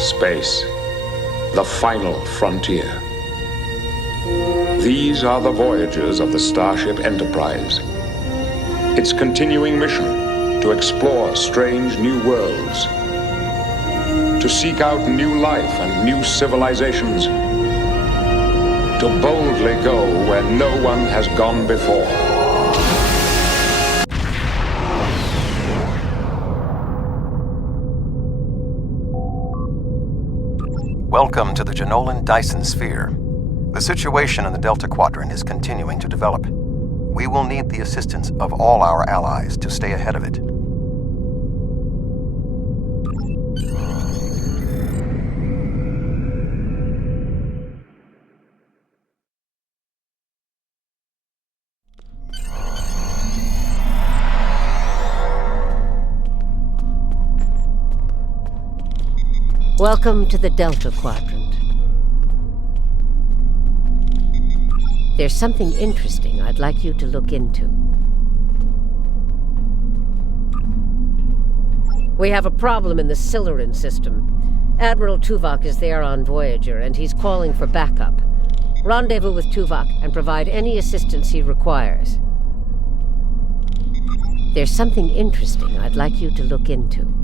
Space, the final frontier. These are the voyages of the Starship Enterprise. Its continuing mission to explore strange new worlds, to seek out new life and new civilizations, to boldly go where no one has gone before. Welcome to the Janolan Dyson Sphere. The situation in the Delta Quadrant is continuing to develop. We will need the assistance of all our allies to stay ahead of it. Welcome to the Delta Quadrant. There's something interesting I'd like you to look into. We have a problem in the Siluran system. Admiral Tuvok is there on Voyager, and he's calling for backup. Rendezvous with Tuvok and provide any assistance he requires. There's something interesting I'd like you to look into.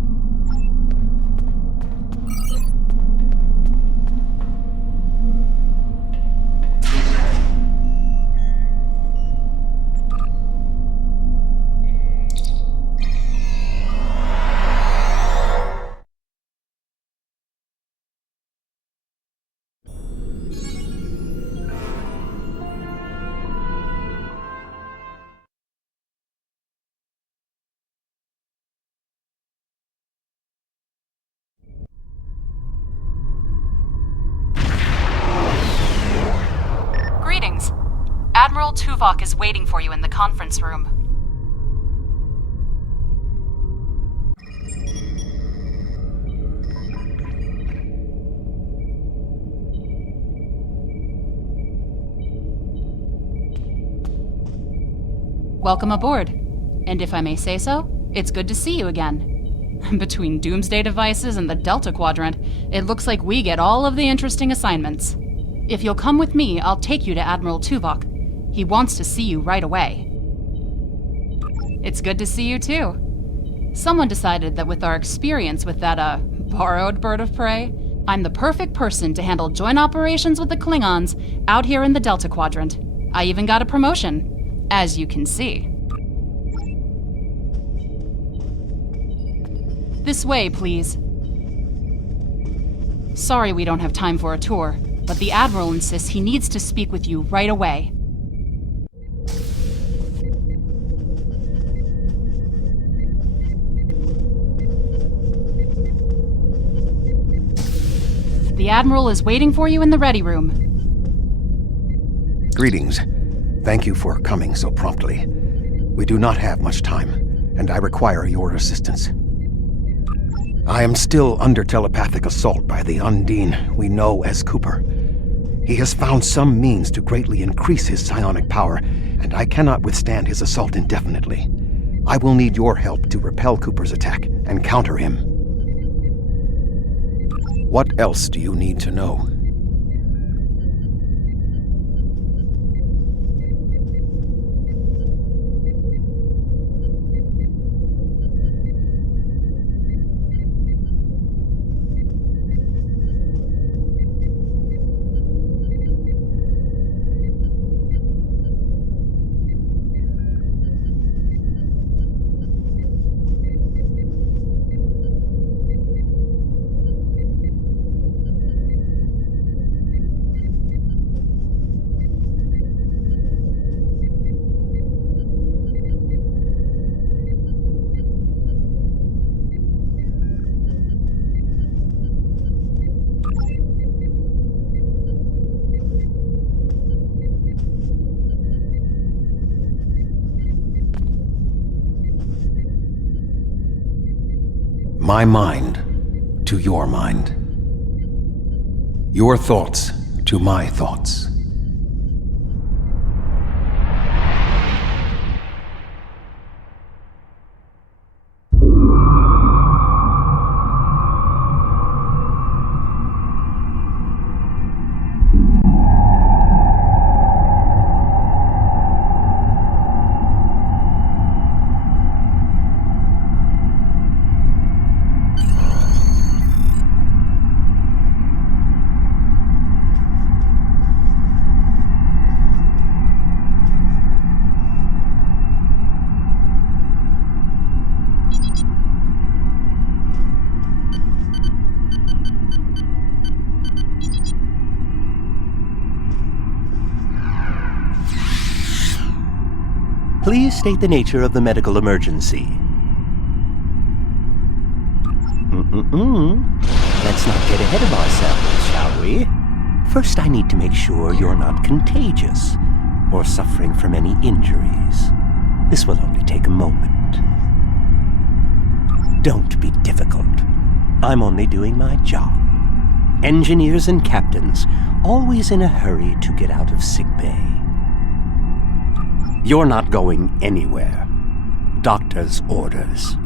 Greetings. Admiral Tuvok is waiting for you in the conference room. Welcome aboard. And if I may say so, it's good to see you again. Between doomsday devices and the Delta Quadrant, it looks like we get all of the interesting assignments. If you'll come with me, I'll take you to Admiral Tuvok. He wants to see you right away. It's good to see you too. Someone decided that with our experience with that, borrowed bird of prey, I'm the perfect person to handle joint operations with the Klingons out here in the Delta Quadrant. I even got a promotion, as you can see. This way, please. Sorry we don't have time for a tour, but the Admiral insists he needs to speak with you right away. The Admiral is waiting for you in the ready room. Greetings. Thank you for coming so promptly. We do not have much time, and I require your assistance. I am still under telepathic assault by the Undine we know as Cooper. He has found some means to greatly increase his psionic power, and I cannot withstand his assault indefinitely. I will need your help to repel Cooper's attack and counter him. What else do you need to know? My mind to your mind. Your thoughts to my thoughts. Please state the nature of the medical emergency. Let's not get ahead of ourselves, shall we? First, I need to make sure you're not contagious or suffering from any injuries. This will only take a moment. Don't be difficult. I'm only doing my job. Engineers and captains, always in a hurry to get out of sickbay. You're not going anywhere. Doctor's orders.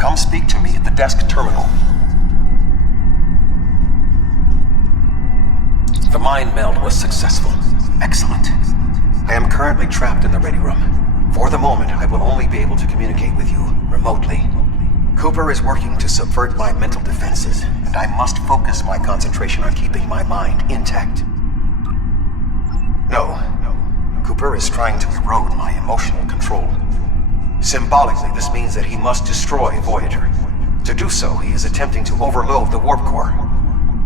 Come speak to me at the desk terminal. The mind meld was successful. Excellent. I am currently trapped in the ready room. For the moment, I will only be able to communicate with you remotely. Cooper is working to subvert my mental defenses, and I must focus my concentration on keeping my mind intact. No. Cooper is trying to erode my emotional control. Symbolically, this means that he must destroy Voyager. To do so, he is attempting to overload the warp core.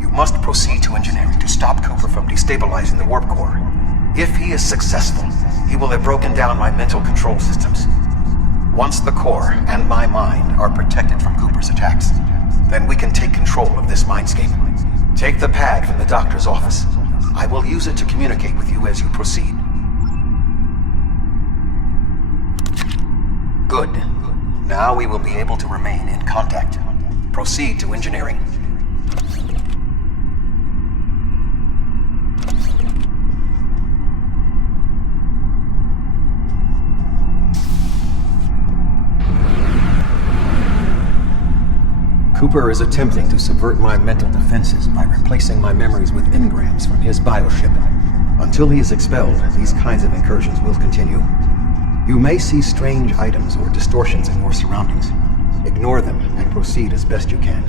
You must proceed to engineering to stop Cooper from destabilizing the warp core. If he is successful, he will have broken down my mental control systems. Once the core and my mind are protected from Cooper's attacks, then we can take control of this mindscape. Take the pad from the doctor's office. I will use it to communicate with you as you proceed. Good. Now we will be able to remain in contact. Proceed to engineering. Cooper is attempting to subvert my mental defenses by replacing my memories with engrams from his bioship. Until he is expelled, these kinds of incursions will continue. You may see strange items or distortions in your surroundings. Ignore them and proceed as best you can.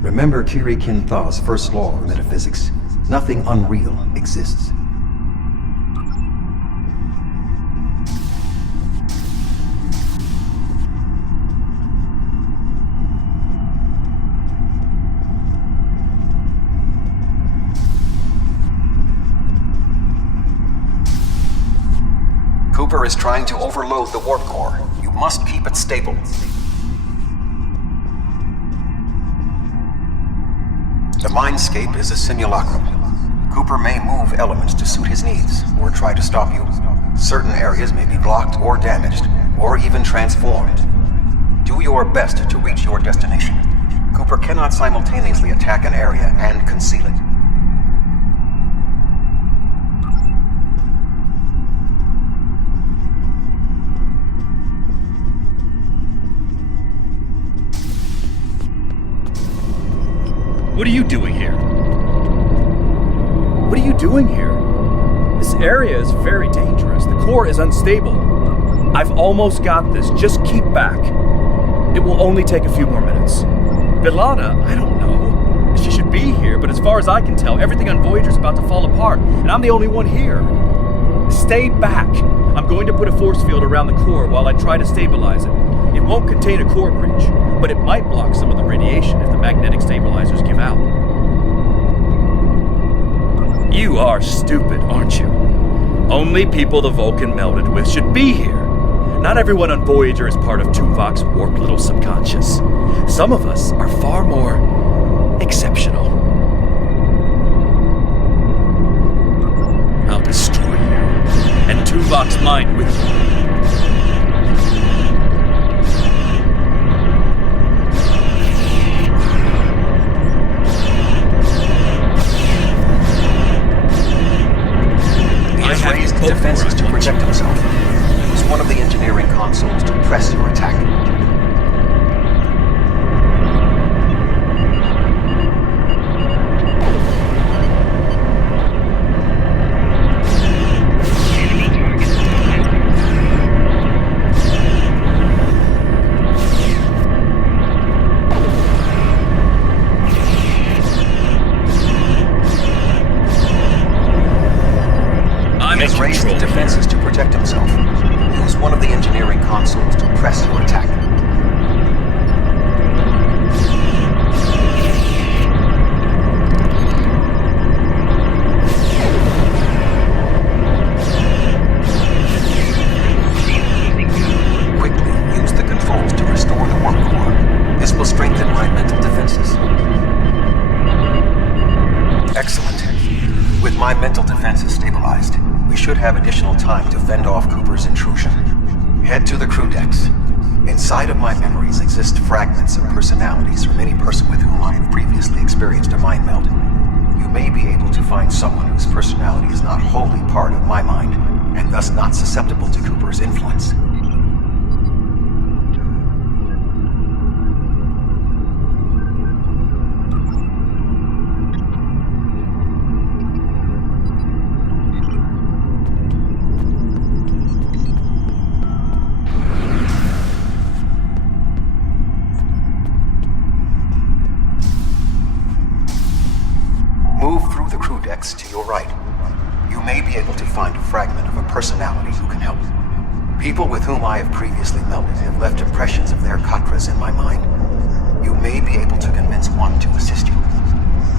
Remember Kiri Kintha's first law of metaphysics. Nothing unreal exists. Cooper is trying to overload the warp core. You must keep it stable. The Mindscape is a simulacrum. Cooper may move elements to suit his needs, or try to stop you. Certain areas may be blocked or damaged, or even transformed. Do your best to reach your destination. Cooper cannot simultaneously attack an area and conceal it. What are you doing here? What are you doing here? This area is very dangerous. The core is unstable. I've almost got this. Just keep back. It will only take a few more minutes. Villana, I don't know. She should be here, but as far as I can tell, everything on Voyager's about to fall apart, and I'm the only one here. Stay back. I'm going to put a force field around the core while I try to stabilize it. It won't contain a core breach, but it might block some of the radiation if the magnetic stabilizers give out. You are stupid, aren't you? Only people the Vulcan melded with should be here. Not everyone on Voyager is part of Tuvok's warped little subconscious. Some of us are far more exceptional. I'll destroy you, and Tuvok's mind with you. Raised defenses to protect himself. Use one of the engineering consoles to press your attack. Raised defenses to protect himself. Use one of the engineering consoles to press your attack. Quickly use the controls to restore the work core. This will strengthen my mental defenses. Excellent. With my mental defenses stabilized, we should have additional time to fend off Cooper's intrusion. Head to the crew decks. Inside of my memories exist fragments of personalities from any person with whom I have previously experienced a mind meld. You may be able to find someone whose personality is not wholly part of my mind, and thus not susceptible to Cooper's influence. To your right, you may be able to find a fragment of a personality who can help. People with whom I have previously melded have left impressions of their Quadras in my mind. You may be able to convince one to assist you.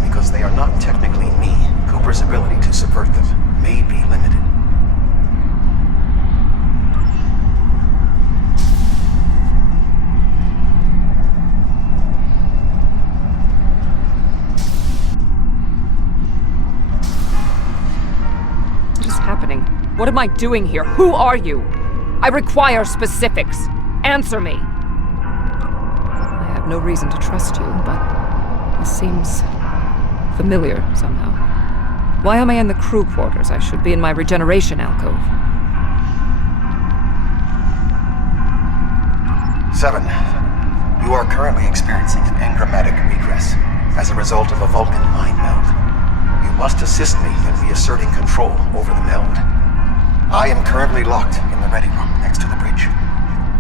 Because they are not technically me, Cooper's ability to subvert them may be limited. What am I doing here? Who are you? I require specifics. Answer me. I have no reason to trust you, but this seems familiar somehow. Why am I in the crew quarters? I should be in my regeneration alcove. 7. You are currently experiencing an engrammatic regress as a result of a Vulcan mind meld. You must assist me in reasserting control over the meld. I am currently locked in the ready room next to the bridge.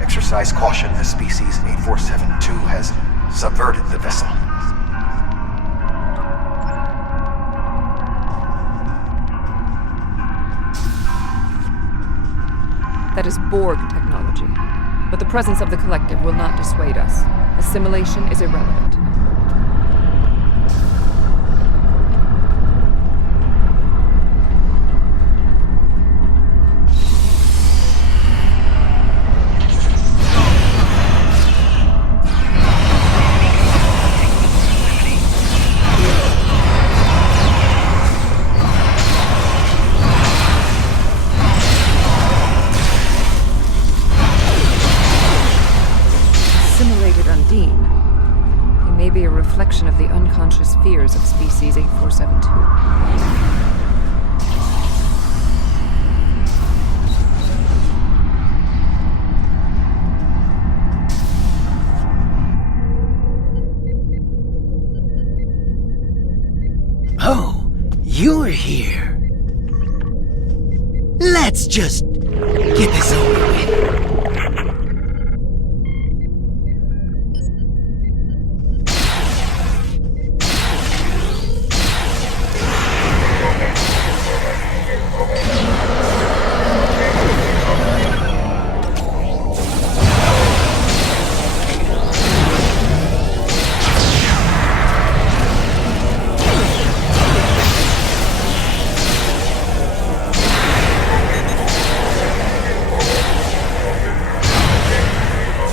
Exercise caution as species 8472 has subverted the vessel. That is Borg technology. But the presence of the collective will not dissuade us. Assimilation is irrelevant. Reflection of the unconscious fears of species 8472. Oh, you're here. Let's just get this over with.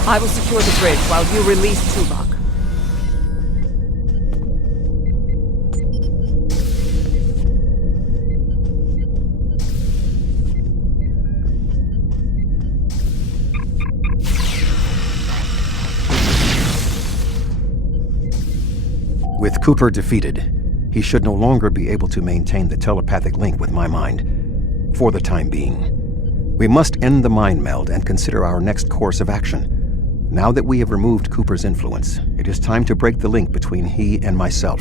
I will secure the bridge while you release Tuvok. With Cooper defeated, he should no longer be able to maintain the telepathic link with my mind, for the time being. We must end the mind meld and consider our next course of action. Now that we have removed Cooper's influence, it is time to break the link between he and myself.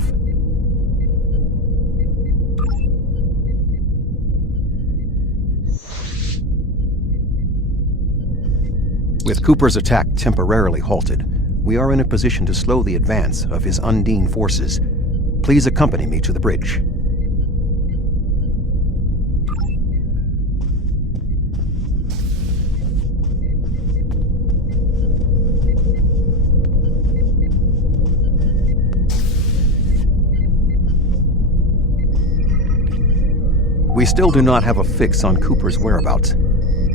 With Cooper's attack temporarily halted, we are in a position to slow the advance of his Undine forces. Please accompany me to the bridge. We still do not have a fix on Cooper's whereabouts.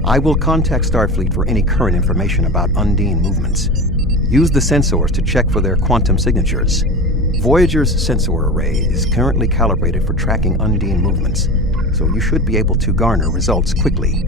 I will contact Starfleet for any current information about Undine movements. Use the sensors to check for their quantum signatures. Voyager's sensor array is currently calibrated for tracking Undine movements, so you should be able to garner results quickly.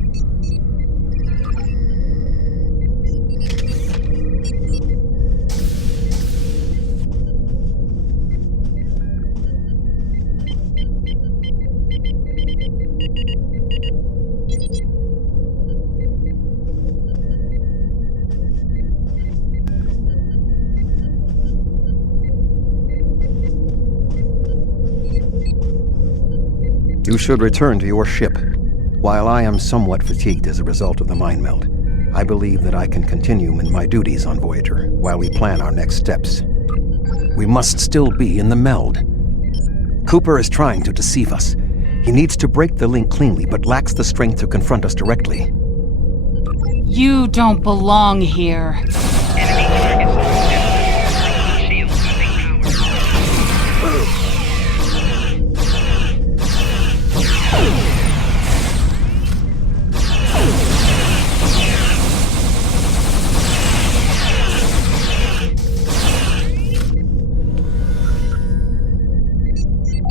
You should return to your ship. While I am somewhat fatigued as a result of the mind meld, I believe that I can continue in my duties on Voyager while we plan our next steps. We must still be in the meld. Cooper is trying to deceive us. He needs to break the link cleanly, but lacks the strength to confront us directly. You don't belong here.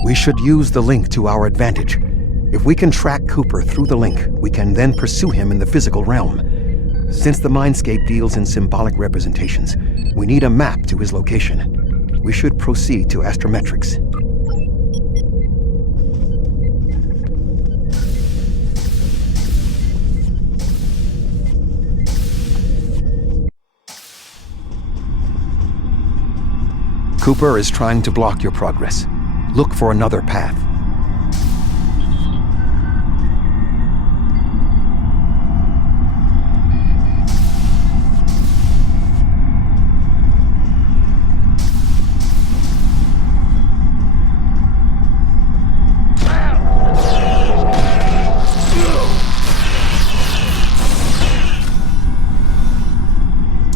We should use the link to our advantage. If we can track Cooper through the link, we can then pursue him in the physical realm. Since the Mindscape deals in symbolic representations, we need a map to his location. We should proceed to astrometrics. Cooper is trying to block your progress. Look for another path.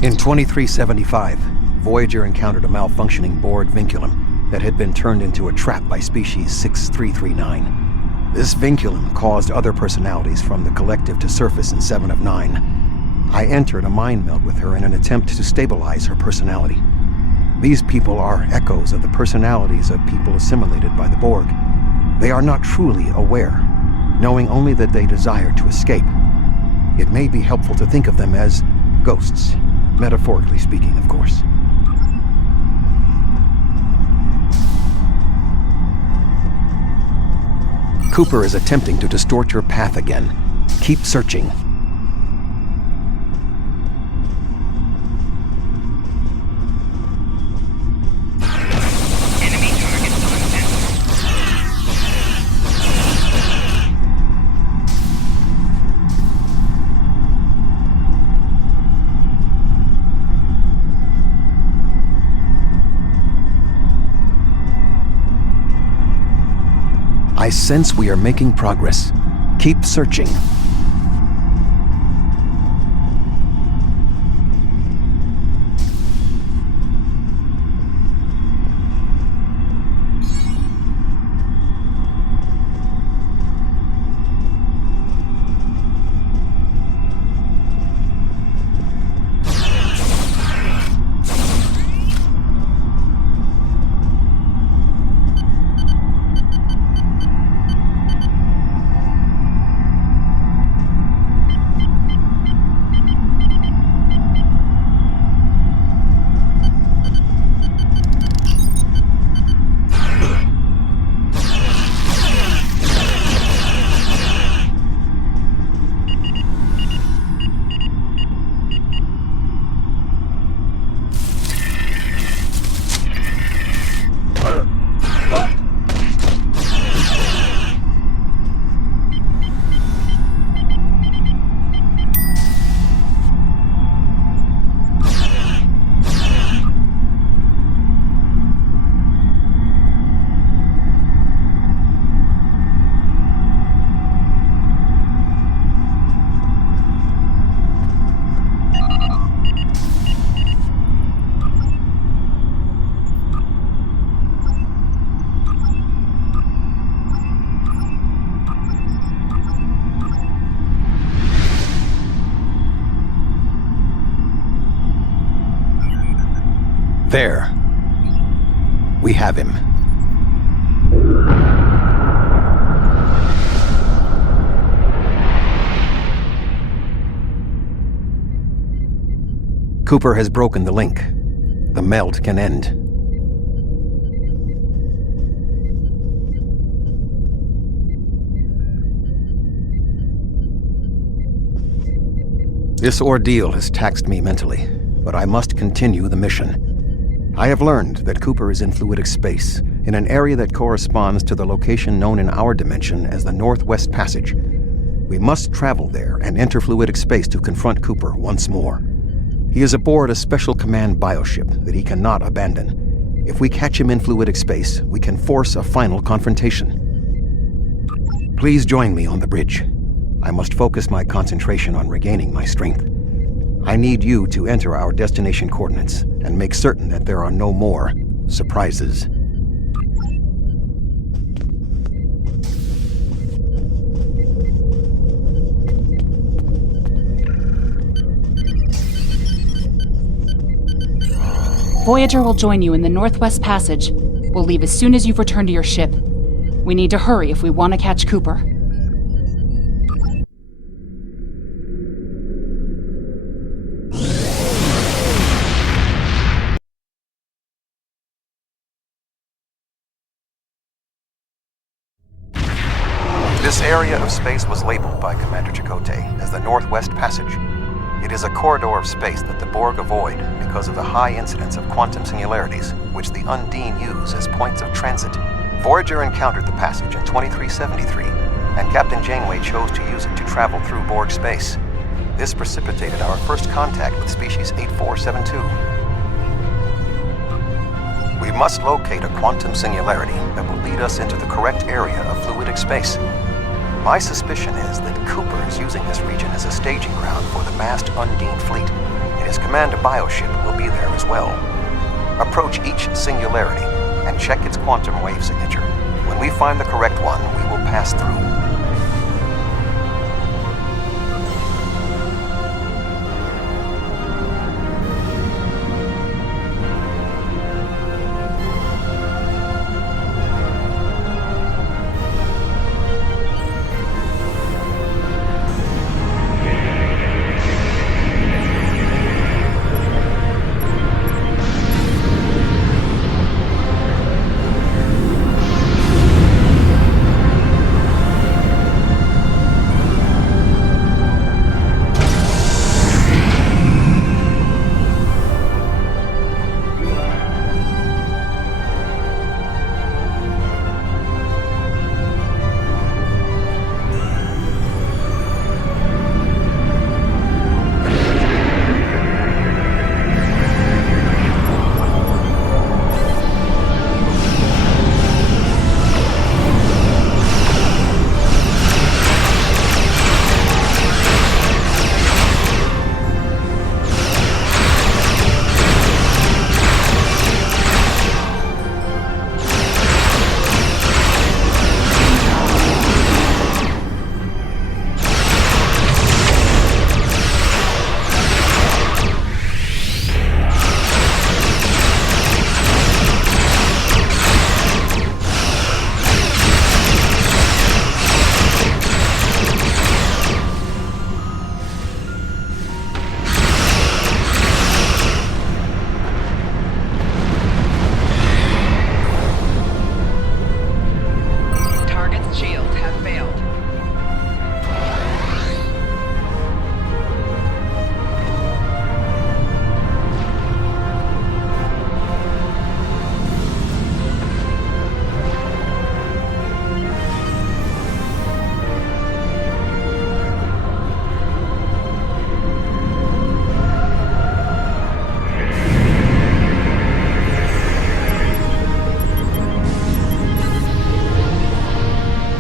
In 2375, Voyager encountered a malfunctioning board vinculum that had been turned into a trap by species 6339. This vinculum caused other personalities from the collective to surface in 7 of 9. I entered a mind meld with her in an attempt to stabilize her personality. These people are echoes of the personalities of people assimilated by the Borg. They are not truly aware, knowing only that they desire to escape. It may be helpful to think of them as ghosts, metaphorically speaking, of course. Cooper is attempting to distort your path again. Keep searching. Enemy target I sense we are making progress. Keep searching. There. We have him. Cooper has broken the link. The meld can end. This ordeal has taxed me mentally, but I must continue the mission. I have learned that Cooper is in fluidic space, in an area that corresponds to the location known in our dimension as the Northwest Passage. We must travel there and enter fluidic space to confront Cooper once more. He is aboard a special command bioship that he cannot abandon. If we catch him in fluidic space, we can force a final confrontation. Please join me on the bridge. I must focus my concentration on regaining my strength. I need you to enter our destination coordinates and make certain that there are no more surprises. Voyager will join you in the Northwest Passage. We'll leave as soon as you've returned to your ship. We need to hurry if we want to catch Cooper. This area of space was labeled by Commander Chakotay as the Northwest Passage. It is a corridor of space that the Borg avoid because of the high incidence of quantum singularities, which the Undine use as points of transit. Voyager encountered the passage in 2373, and Captain Janeway chose to use it to travel through Borg space. This precipitated our first contact with species 8472. We must locate a quantum singularity that will lead us into the correct area of fluidic space. My suspicion is that Cooper is using this region as a staging ground for the massed Undine fleet, and his command bioship will be there as well. Approach each singularity and check its quantum wave signature. When we find the correct one, we will pass through.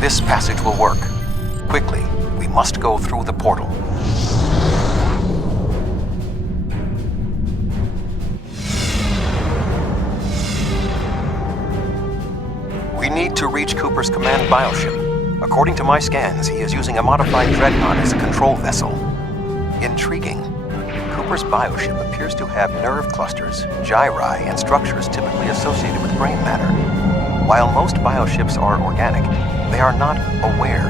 This passage will work. Quickly, we must go through the portal. We need to reach Cooper's command bioship. According to my scans, he is using a modified dreadnought as a control vessel. Intriguing. Cooper Cooper's bioship appears to have nerve clusters, gyri, and structures typically associated with brain matter. While most bioships are organic, they are not aware.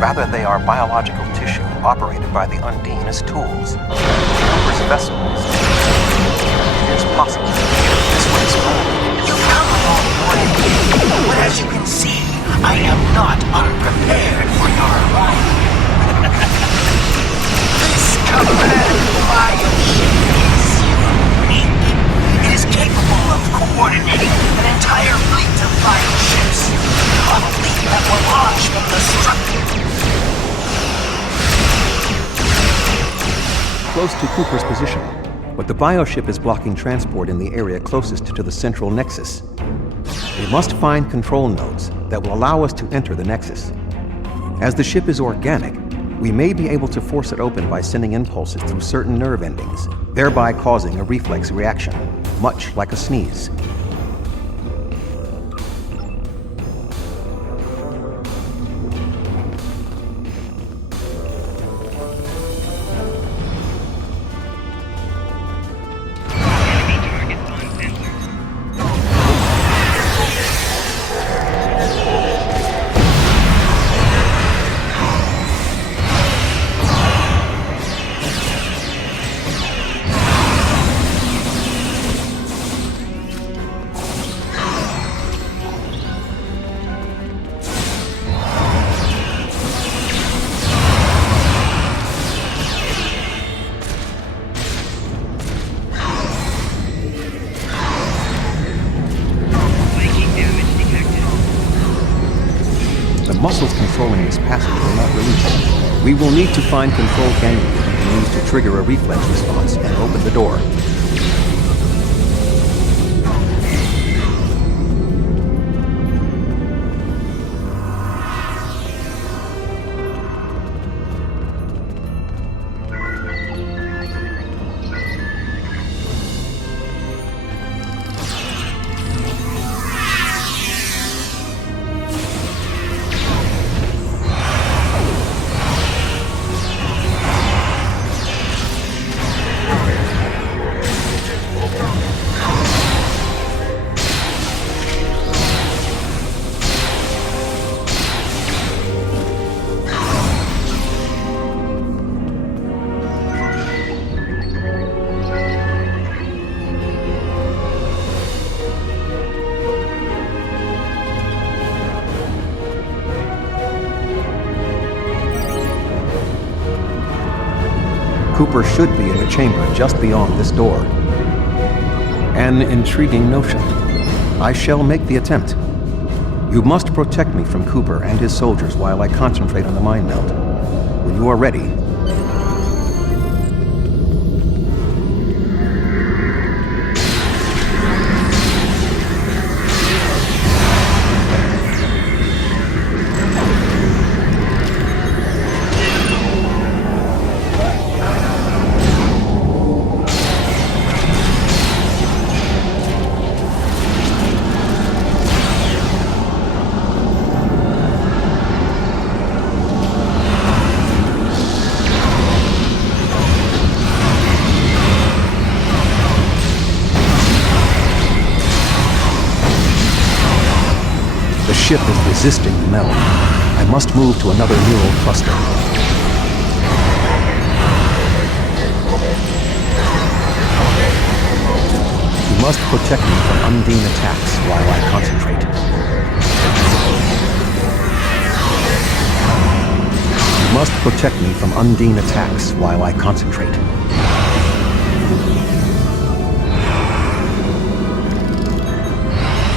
Rather, they are biological tissue operated by the Undine as tools. Cooper's vessel is it is possible this would explain. You've come a long way, but as you can see, I am not unprepared for your arrival. This command bioship is unique. It is capable of coordinating an entire fleet of bioships. A fleet that will launch from the structure. Close to Cooper's position, but the bioship is blocking transport in the area closest to the central nexus. We must find control nodes that will allow us to enter the nexus. As the ship is organic, we may be able to force it open by sending impulses through certain nerve endings, thereby causing a reflex reaction, much like a sneeze. Muscles controlling this passage will not release. We will need to find control ganglia and use to trigger a reflex response and open the door. Cooper should be in the chamber just beyond this door. An intriguing notion. I shall make the attempt. You must protect me from Cooper and his soldiers while I concentrate on the mind meld. When you are ready, the ship is resisting the meld. I must move to another neural cluster. You must protect me from Undine attacks while I concentrate. You must protect me from Undine attacks while I concentrate.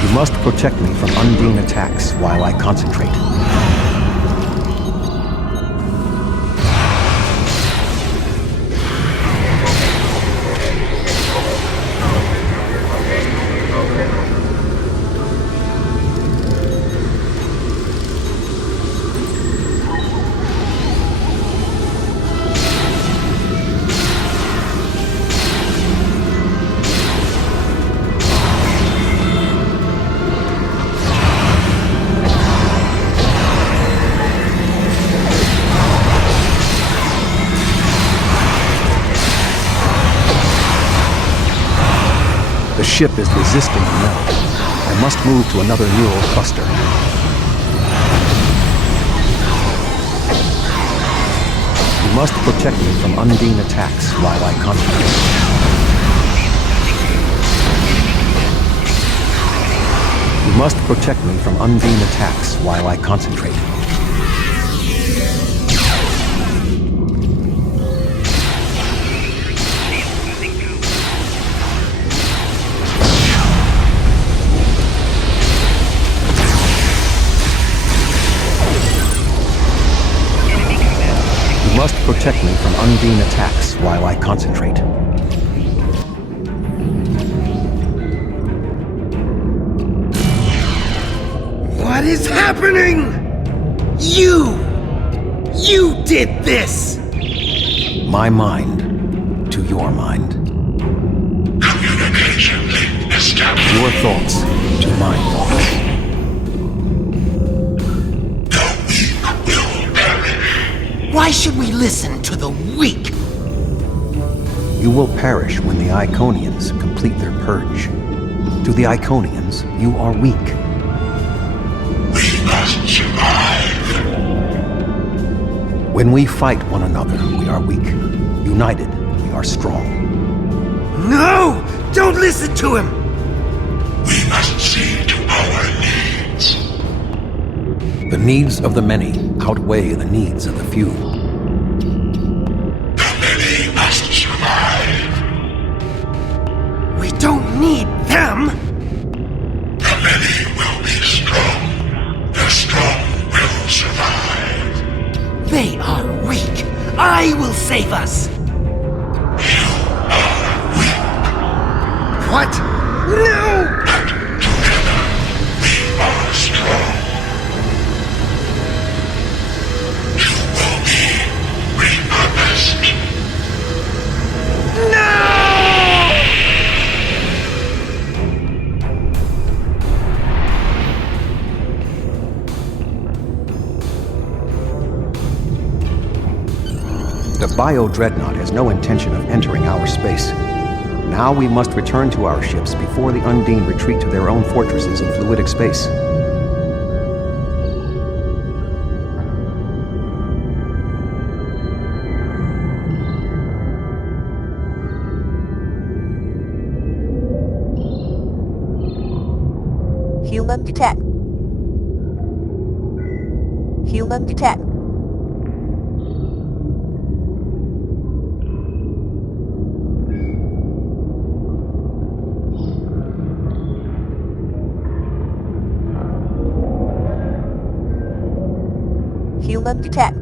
You must protect me from Undine attacks while I concentrate. ship is resisting the meld. I must move to another neural cluster. You must protect me from Undine attacks while I concentrate. You must protect me from Undine attacks while I concentrate. You must protect me from Undine attacks while I concentrate. What is happening? You did this! My mind to your mind. Communication link established. Your thoughts to my thoughts. The weak will perish. Why should we listen to the weak? You will perish when the Iconians complete their purge. To the Iconians, you are weak. We must survive. When we fight one another, we are weak. United, we are strong. No! Don't listen to him! We must see to our needs. The needs of the many outweigh the needs of the few. The many must survive. We don't need them! The many will be strong. The strong will survive. They are weak! I will save us! You are weak. What? No! But together we are strong. You will be repurposed. No! The Bio-Dreadnought has no intention of entering our space. Now we must return to our ships before the Undine retreat to their own fortresses in fluidic space. Human detect. Human detect. Human detect.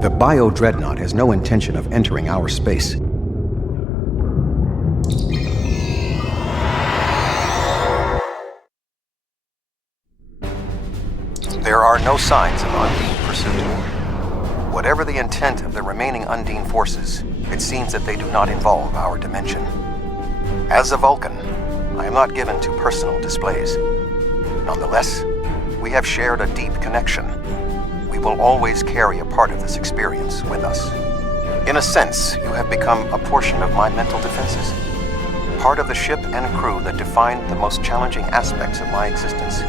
The Bio-Dreadnought has no intention of entering our space. There are no signs of Undine pursuit. Whatever the intent of the remaining Undine forces, it seems that they do not involve our dimension. As a Vulcan, I am not given to personal displays. Nonetheless, we have shared a deep connection. We will always carry a part of this experience with us. In a sense, you have become a portion of my mental defenses. Part of the ship and crew that define the most challenging aspects of my existence.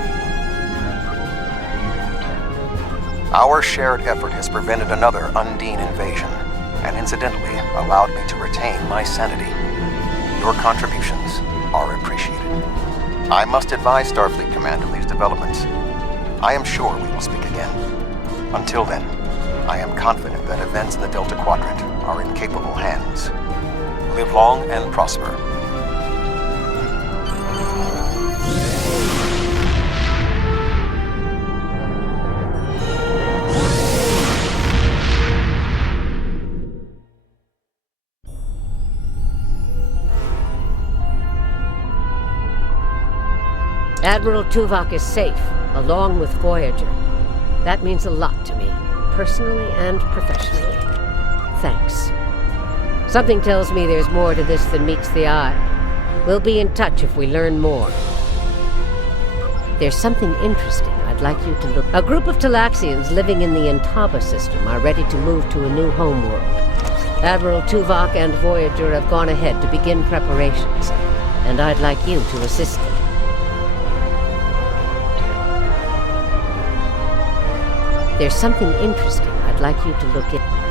Our shared effort has prevented another Undine invasion, and incidentally allowed me to retain my sanity. Your contributions are appreciated. I must advise Starfleet Command of these developments. I am sure we will speak again. Until then, I am confident that events in the Delta Quadrant are in capable hands. Live long and prosper. Admiral Tuvok is safe, along with Voyager. That means a lot to me, personally and professionally. Thanks. Something tells me there's more to this than meets the eye. We'll be in touch if we learn more. There's something interesting I'd like you to look. A group of Talaxians living in the Intaba system are ready to move to a new homeworld. Admiral Tuvok and Voyager have gone ahead to begin preparations, and I'd like you to assist them. There's something interesting I'd like you to look at.